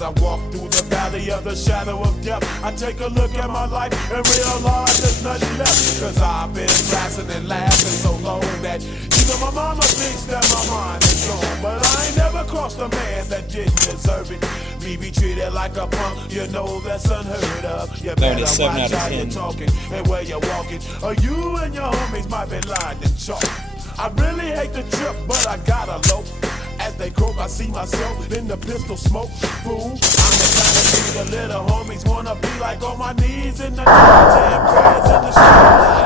As I walk through the valley of the shadow of death, I take a look at my life and realize there's nothing left. Cause I've been blasting and laughing so long that even my mama thinks that my mind is gone. But I ain't never crossed a man that didn't deserve it. Me be treated like a punk, you know that's unheard of. You better watch how you're talking and where you're walking, or you and your homies might be lined in chalk. I really hate the trip, but I gotta low. As they croak, I see myself in the pistol smoke. Fool, I'm the kind of dude the little homies wanna be like, on my knees in the night, and prayers in the street.